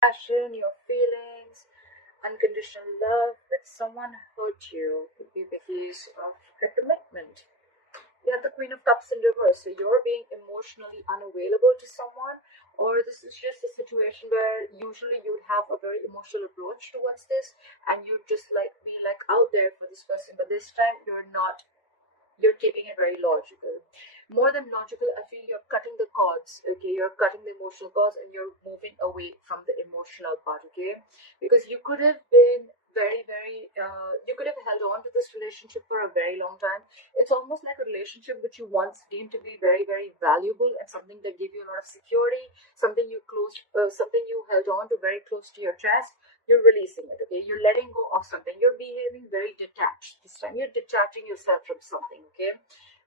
passion, your feelings, unconditional love. When someone hurt you, it could be because of a commitment. You have the Queen of Cups in reverse. So you're being emotionally unavailable to someone, or this is just a situation where usually you'd have a very emotional approach towards this, and you'd just like be like out there for this person, but this time you're not. You're keeping it very logical. More than logical, I feel you're cutting the cords, okay? You're cutting the emotional cords and you're moving away from the emotional part, okay? Because you could have been you could have held on to this relationship for a very long time. It's almost like a relationship which you once deemed to be very, very valuable and something that gave you a lot of security, something you held on to very close to your chest. You're releasing it, okay? You're letting go of something. You're behaving very detached this time. You're detaching yourself from something, okay?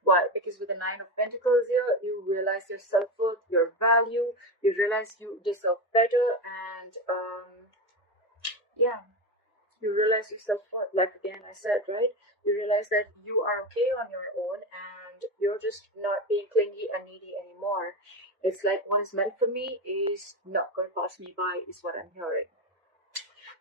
Why? Because with the Nine of Pentacles here, you realize your self-worth, your value. You realize you deserve better, and yeah, you realize your self-worth. Like again I said, right? You realize that you are okay on your own, and you're just not being clingy and needy anymore. It's like what is meant for me is not going to pass me by, is what I'm hearing.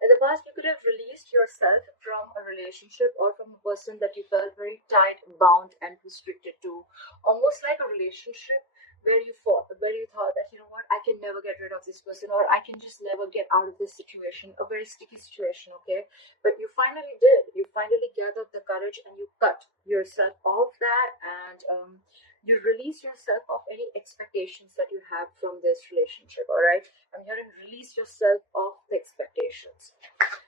In the past, you could have released yourself from a relationship or from a person that you felt very tight, bound, and restricted to. Almost like a relationship where you thought that, you know what, I can never get rid of this person, or I can just never get out of this situation, a very sticky situation, okay? But you finally did. You finally gathered the courage and you cut yourself off that, and you release yourself of any expectations that you have from this relationship, all right? I'm hearing release yourself of the expectations.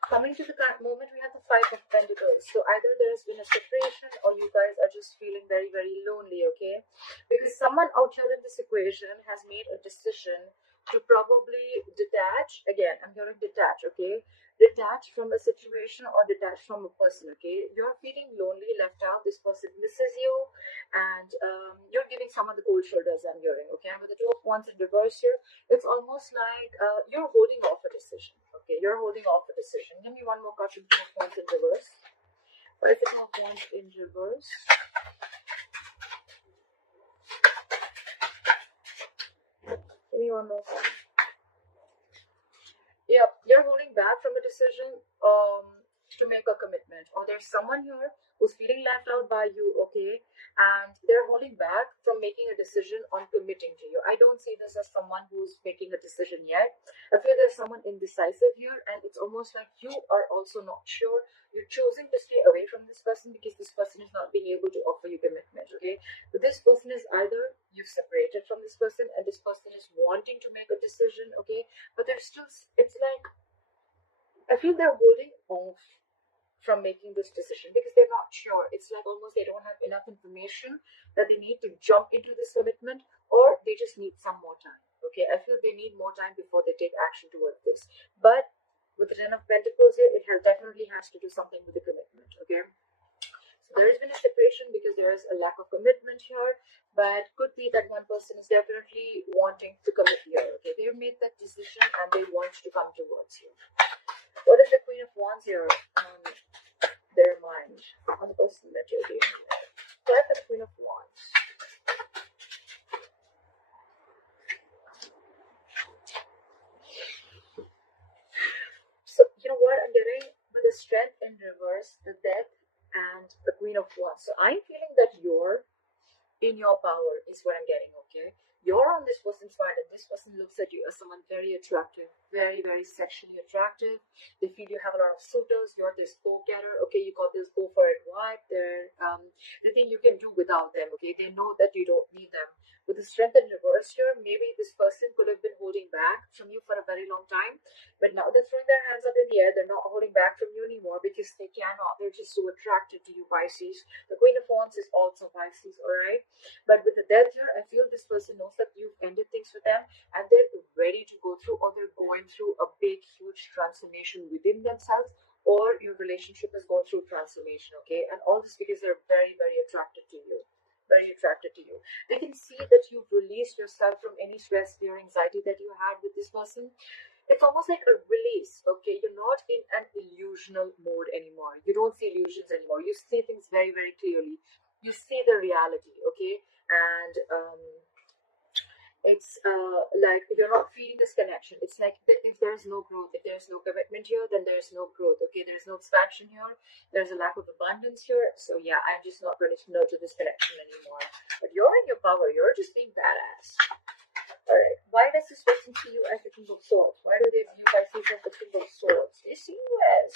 Coming to the current moment, we have the Five of Pentacles. So either there's been a separation or you guys are just feeling very, very lonely, okay? Because someone out here in this equation has made a decision to probably detach. Again, I'm hearing detach, okay? Detach from a situation or detach from a person, okay? You're feeling lonely, left out. This person misses you, and you're giving someone the cold shoulders, I'm hearing, okay? And with the Two of Wands in reverse here, it's almost like you're holding off a decision. Okay, you're holding off a decision. Give me one more card from Two of Wands in reverse. What is the Two of Wands in reverse? Give me one more card. Yep, you're holding back from a decision to make a commitment, or there's someone here who's feeling left out by you, okay, and they're holding back from making a decision on committing to you. I don't see this as someone who's making a decision yet. I feel there's someone indecisive here, and it's almost like you are also not sure. You're choosing to stay away from this person because this person is not being able to offer you commitment, okay? But this person is either you've separated from this person and this person is wanting to make a decision, okay, but they're still, it's like I feel they're holding off from making this decision because they're not sure. It's like almost they don't have enough information that they need to jump into this commitment, or they just need some more time. Okay, I feel they need more time before they take action towards this. But with the Ten of Pentacles here, it definitely has to do something with the commitment. Okay, so there has been a separation because there is a lack of commitment here, but could be that one person is definitely wanting to commit here. Okay, they've made that decision and they want to come towards you. What is the Queen of Wands here on their mind, on the person that you're dealing with? What is the Queen of Wands? So, you know what I'm getting? With the Strength in reverse, the Death, and the Queen of Wands. So I'm feeling that you're in your power is what I'm getting, okay? You're on this person's mind, and this person looks at you as someone very attractive, very, very sexually attractive. They feel you have a lot of suitors. You're this go-getter, okay? You got this go-for-it vibe. They think you can do without them, okay? They know that you don't need them. With the Strength in reverse here, maybe this person could have been holding back from you for a very long time, but now they're throwing their hands up in the air. They're not holding back from you anymore because they cannot. They're just so attracted to you, Pisces. The Queen of Wands is also Pisces, all right? But with the Death here, I feel this person knows that you've ended things with them and they're ready to go through, or they're going through a big, huge transformation within themselves, or your relationship is going through transformation, okay? And all this because they're very, very attracted to you. Very attracted to you. They can see that you've released yourself from any stress, fear, anxiety that you had with this person. It's almost like a release, okay? You're not in an illusional mode anymore. You don't see illusions anymore. You see things very, very clearly. You see the reality, okay? And It's like you're not feeling this connection. It's like if there's no growth, if there's no commitment here, then there's no growth. Okay, there's no expansion here. There's a lack of abundance here. So yeah, I'm just not going to nurture this connection anymore. But you're in your power. You're just being badass. All right. Why does this person see you as the King of Swords? Why do they view Pisces as the King of Swords? They see you as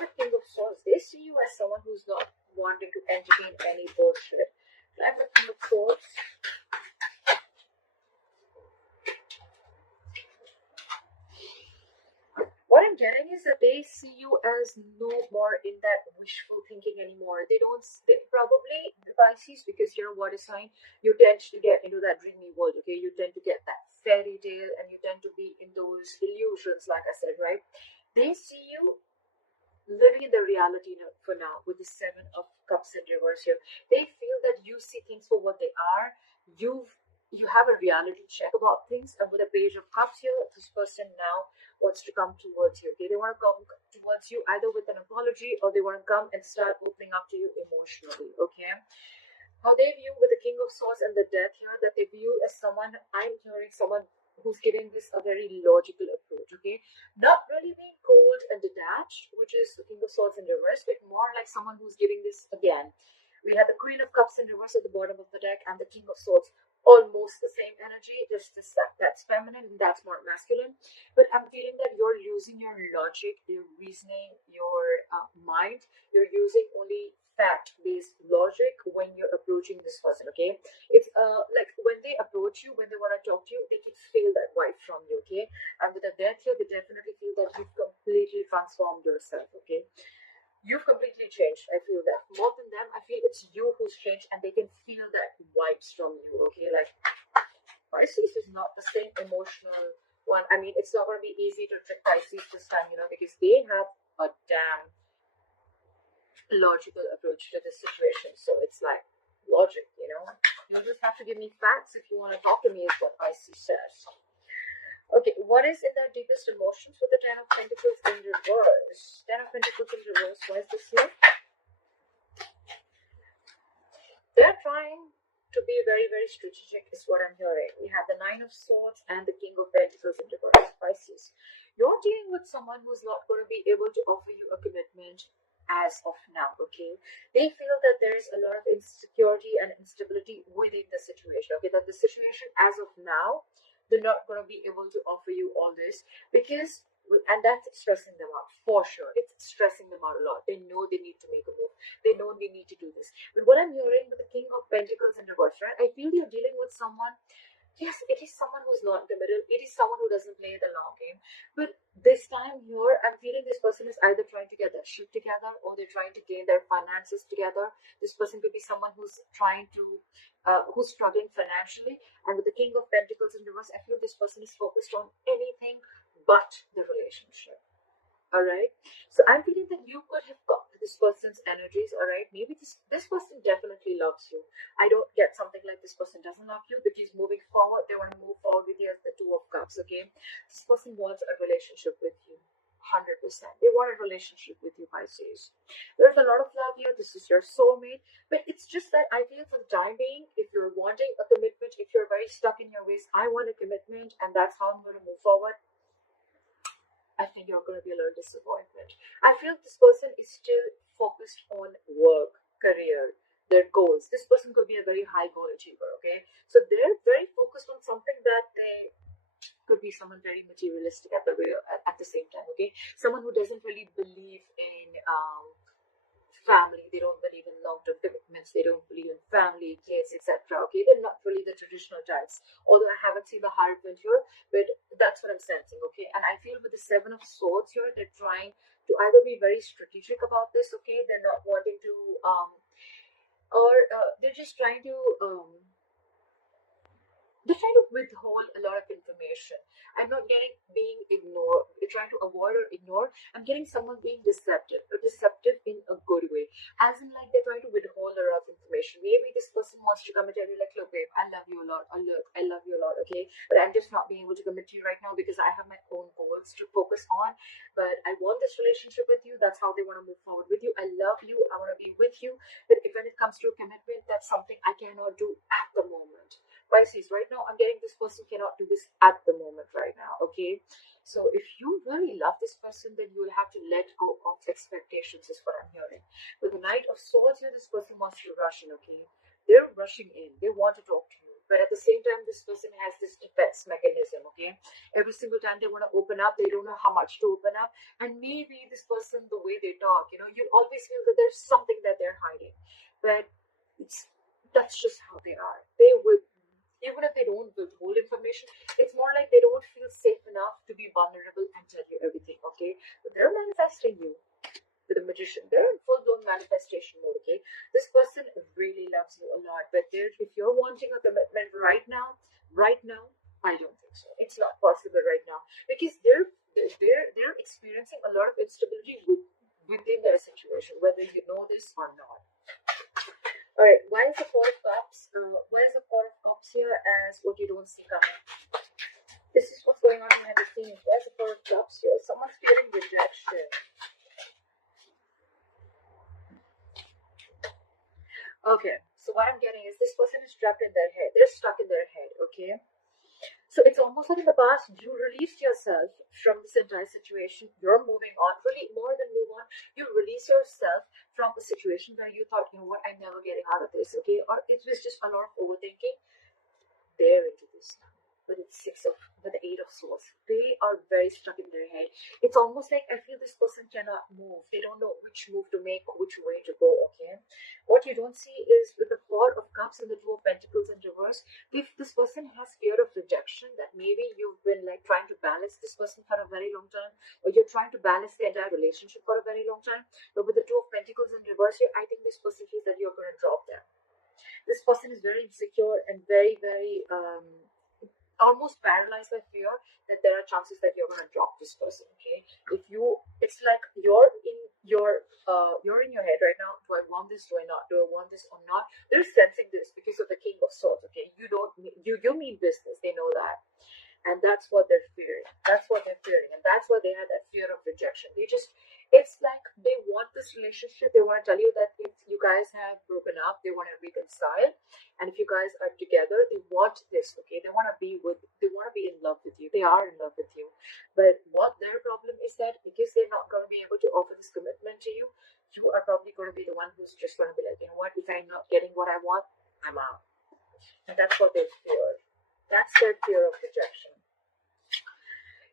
the King of Swords. They see you as someone who's not wanting to entertain any bullshit. Like the King of Swords. What I'm getting is that they see you as no more in that wishful thinking anymore. They probably, Pisces, because you're a water sign, you tend to get into that dreamy world, okay? You tend to get that fairy tale and you tend to be in those illusions, like I said, right? They see you living in the reality for now with the Seven of Cups in reverse here. They feel that you see things for what they are. You have a reality check about things, and with a Page of Cups here, this person now wants to come towards you. Okay, they want to come towards you either with an apology or they want to come and start opening up to you emotionally. Okay, how they view with the King of Swords and the Death here, that they view as someone, I'm hearing someone who's giving this a very logical approach, okay? Not really being cold and detached, which is the King of Swords in reverse, but more like someone who's giving this again. We have the Queen of Cups in reverse at the bottom of the deck and the King of Swords, almost the same energy, just this, that's feminine and that's more masculine. But I'm feeling that you're using your logic, your reasoning, your mind. You're using only fact-based logic when you're approaching this person, okay? It's like when they approach you, when they want to talk to you, they can feel that vibe from you, okay? And with the Death here, they definitely feel that you've completely transformed yourself, okay? You've completely changed. I feel that more than them. I feel it's you who's changed, and they can feel that vibes from you, okay? Like Pisces is not the same emotional one. I mean, it's not going to be easy to trick Pisces this time, because they have a damn logical approach to this situation. So it's like logic, You just have to give me facts if you want to talk to me, is what Pisces says. Okay, what is in their deepest emotions with the Ten of Pentacles in reverse? Ten of Pentacles in reverse, why is this here? They're trying to be very, very strategic, is what I'm hearing. We have the Nine of Swords and the King of Pentacles in reverse, Pisces. You're dealing with someone who's not going to be able to offer you a commitment as of now, okay? They feel that there's a lot of insecurity and instability within the situation, okay? That the situation as of now, they're not going to be able to offer you all this because, and that's stressing them out for sure. It's stressing them out a lot. They know they need to make a move. They know they need to do this. But what I'm hearing with the King of Pentacles in reverse, right? I feel you're dealing with someone. Yes, it is someone who's not committed. It is someone who doesn't play the long game. But this time here, I'm feeling this person is either trying to get their shit together or they're trying to gain their finances together. This person could be someone who's trying to, who's struggling financially. And with the King of Pentacles in reverse, I feel this person is focused on anything but the relationship. All right, so I'm feeling that you could have got this person's energies. All right, maybe this person definitely loves you. I don't get something like this person doesn't love you, because moving forward, they want to move forward with you as the Two of Cups. Okay, this person wants a relationship with you, 100%. They want a relationship with you, Pisces. There's a lot of love here. This is your soulmate, but it's just that I feel for the time being, if you're wanting a commitment, if you're very stuck in your ways, I want a commitment, and that's how I'm going to move forward. I think you're going to be a little disappointment. I feel this person is still focused on work, career, their goals. This person could be a very high goal achiever, okay? So they're very focused on something that they could be someone very materialistic at the same time, okay? Someone who doesn't really believe in family. They don't believe in long-term commitments. They don't believe in family, kids, etc. Okay, they're not really the traditional types. Although I haven't seen the Hierophant here, but that's what I'm sensing. Okay, and I feel with the Seven of Swords here, they're trying to either be very strategic about this. Okay, they're not wanting to, or they're just trying to. They're trying to withhold a lot of information. I'm not getting being ignored, trying to avoid or ignore. I'm getting someone being deceptive, but deceptive in a good way. As in, like, they're trying to withhold a lot of information. Maybe this person wants to come and tell you, like, look, babe, I love you a lot. Or look, I love you a lot, okay? But I'm just not being able to commit to you right now because I have my own goals to focus on. But I want this relationship with you. That's how they want to move forward with you. I love you. I want to be with you. But if when it comes to a commitment, that's something I cannot do at the moment. Pisces, right now I'm getting this person cannot do this at the moment right now, okay? So if you really love this person, then you will have to let go of expectations, is what I'm hearing. With the Knight of Swords here, this person wants to rush in, okay? They're rushing in. They want to talk to you. But at the same time, this person has this defense mechanism, okay? Every single time they want to open up, they don't know how much to open up. And maybe this person, the way they talk, you know, you always feel that there's something that they're hiding. But that's just how they are. They would, even if they don't withhold information, it's more like they don't feel safe enough to be vulnerable and tell you everything, okay? But they're manifesting you. With a Magician, they're in full-blown manifestation mode, okay? This person really loves you a lot, but if you're wanting a commitment right now, I don't think so. It's not possible right now because they're experiencing a lot of instability within their situation, whether you know this or not. All right, why is the Four of Cups? Why is the Four of Cups here as what you don't see coming? This is what's going on behind the scenes. Why is the Four of Cups here? Someone's feeling rejection. Okay, so what I'm getting is this person is trapped in their head. They're stuck in their head, okay? So it's almost like in the past, you released yourself from this entire situation. You're moving on, really more than move on. You release yourself from a situation where you thought, you know what, I'm never getting out of this, okay? Or it was just a lot of overthinking. They're into this now. With the Eight of Swords, they are very stuck in their head. It's almost like I feel this person cannot move. They don't know which move to make, which way to go, okay? What you don't see is with the Four of Cups and the Two of Pentacles in reverse, if this person has fear of rejection, that maybe you've been like trying to balance this person for a very long time, or you're trying to balance the entire relationship for a very long time, but with the Two of Pentacles in reverse here, I think this person feels that you're going to drop them. This person is very insecure and very, very almost paralyzed by fear that there are chances that you're going to drop this person, okay? It's like you're in your head right now. Do I want this? Do I not? Do I want this or not? They're sensing this because of the King of Swords, okay? You mean business. They know that. And that's what they're fearing. And that's why they had that fear of rejection. It's like they want this relationship. They want to tell you that if you guys have broken up, they want to reconcile. And if you guys are together, they want this, okay? They want to be in love with you. They are in love with you. But what their problem is that because they're not going to be able to offer this commitment to you, you are probably going to be the one who's just going to be like, you know what, if I'm not getting what I want, I'm out. And that's what they fear. That's their fear of rejection.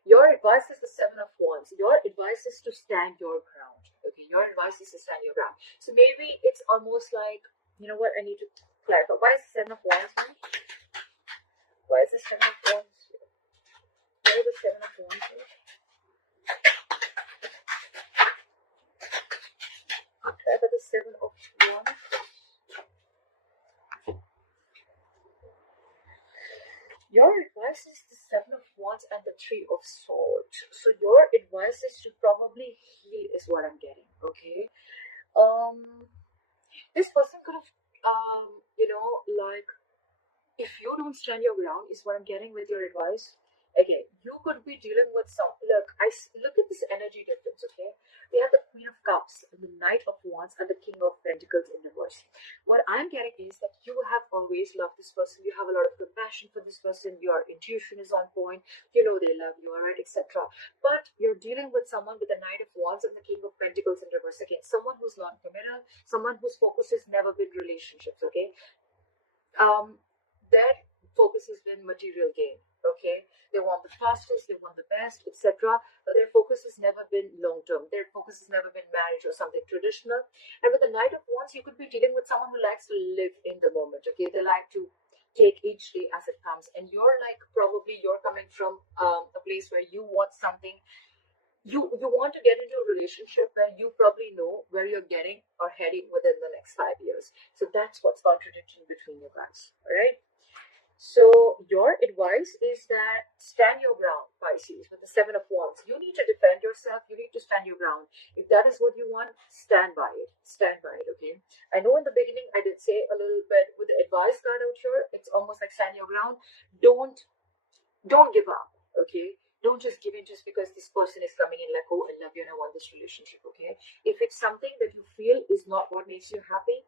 Your advice is the Seven of Wands. Your advice is to stand your ground. Okay, your advice is to stand your ground. So maybe it's almost like, you know what, I need to clarify. Why is the Seven of Wands here? Why is the Seven of Wands here? Why is the Seven of Wands here? Try for the Seven of Wands. Your advice is the Seven of Wands and the Three of Swords. So your advice is to probably heal is what I'm getting, okay? This person could have, like, if you don't stand your ground is what I'm getting with your advice. Again, you could be dealing with look at this energy difference, okay? We have the Queen of Cups, and the Knight of Wands, and the King of Pentacles in reverse. What I'm getting is that you have always loved this person. You have a lot of compassion for this person. Your intuition is on point. You know they love you, alright, etc. But you're dealing with someone with the Knight of Wands and the King of Pentacles in reverse. Again, someone who's non-committal, someone whose focus has never been relationships, okay? Their focus has been material gain, okay? They want the fastest, they want the best, etc. But their focus has never been long-term. Their focus has never been marriage or something traditional. And with the Knight of Wands, you could be dealing with someone who likes to live in the moment, okay? They like to take each day as it comes. And you're coming from a place where you want something. You want to get into a relationship where you probably know where you're getting or heading within the next 5 years. So that's what's contradicting between you guys, all right? So your advice is that stand your ground, Pisces, with the Seven of Wands. You need to defend yourself. You need to stand your ground. If that is what you want, stand by it. Stand by it, okay? I know in the beginning I did say a little bit with the advice card out here. It's almost like stand your ground. Don't give up, okay? Don't just give in just because this person is coming in like, oh, I love you and I want this relationship, okay? If it's something that you feel is not what makes you happy,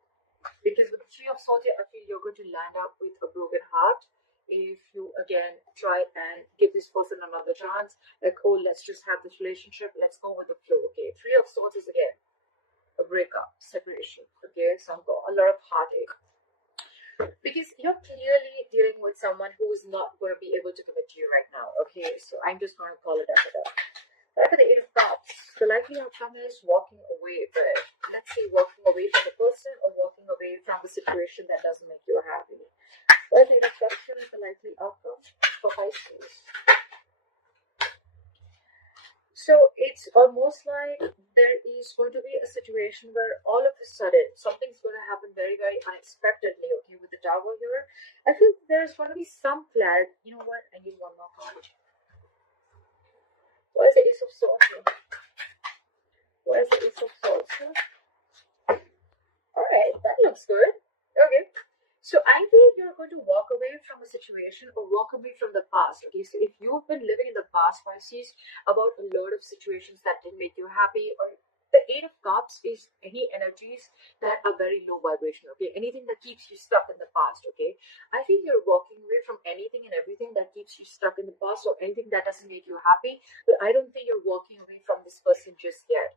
because with the Three of Swords, I feel you're going to land up with a broken heart. if you again try and give this person another chance, like, oh, let's just have this relationship, let's go with the flow. Okay, Three of Swords is again a breakup, separation. Okay, so I've got a lot of heartache because you're clearly dealing with someone who is not going to be able to commit to you right now. Okay, so I'm just going to call it as it is. After the Eight of Cups, the likely outcome is walking away, but let's say walking away from the person or walking away from the situation that doesn't make you happy. What is Eight of Cups is the likely outcome for Pisces? So it's almost like there is going to be a situation where all of a sudden something's going to happen very, very unexpectedly. Okay, with the Tower here, I feel there's going to be some clarity. You know what? I need one more card. What is the Ace of Swords here? What is the Ace of Swords here? Alright, that looks good. Okay. So I feel you're going to walk away from a situation or walk away from the past. Okay, so if you've been living in the past, Pisces, about a lot of situations that didn't make you happy, or the Eight of Cups is any energies that are very low vibration. Okay, anything that keeps you stuck in the past. Okay, I think you're walking away from anything and everything that keeps you stuck in the past or anything that doesn't make you happy. But I don't think you're walking away from this person just yet.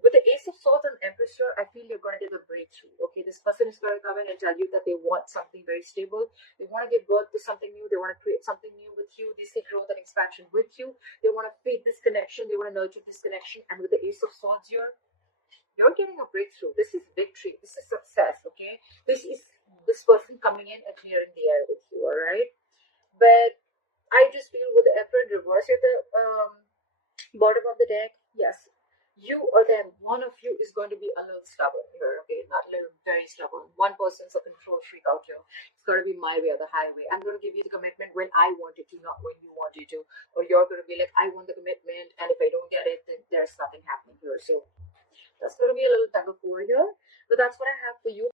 With the Ace of Swords and Empress here, I feel you're going to get a breakthrough. Okay, this person is going to come in and tell you that they want something very stable. They want to give birth to something new. They want to create something new with you. They see growth and expansion with you. They want to feed this connection. They want to nurture this connection. And with the Ace of Swords here, you're getting a breakthrough. This is victory. This is success. Okay, this is this person coming in and clearing the air with you. All right, but I just feel with the Emperor in reverse at the bottom of the deck, yes, you or them, one of you is going to be a little stubborn here, okay? Not a little, very stubborn. One person's a control freak out here. It's got to be my way or the highway. I'm going to give you the commitment when I want it to, not when you want it to. Or you're going to be like, I want the commitment, and if I don't get it, then there's nothing happening here. So that's going to be a little tug of war here. But that's what I have for you.